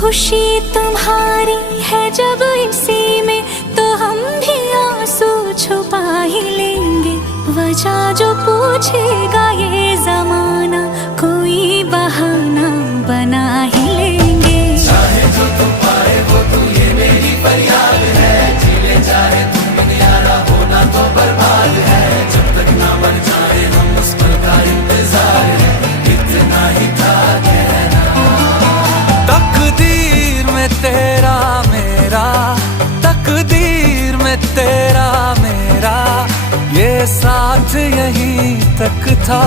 खुशी तुम्हारी है जब इसी में, तो हम भी आंसू छुपा ही लेंगे। वजह जो पूछेगा ये जमाना, कोई बहाना बना ही लेंगे। चाहे जो तुम पाए वो तू, ये मेरी फरियाद है। जीले चाहे तुम दुनियारा, होना तो बर्बाद है। जब तक ना बन जाए हम, उस पल का इंतजार है। इतना ही था कहना। तकदीर में तेरा मेरा, तकदीर में तेरा मेरा, ये साथ यहीं तक था।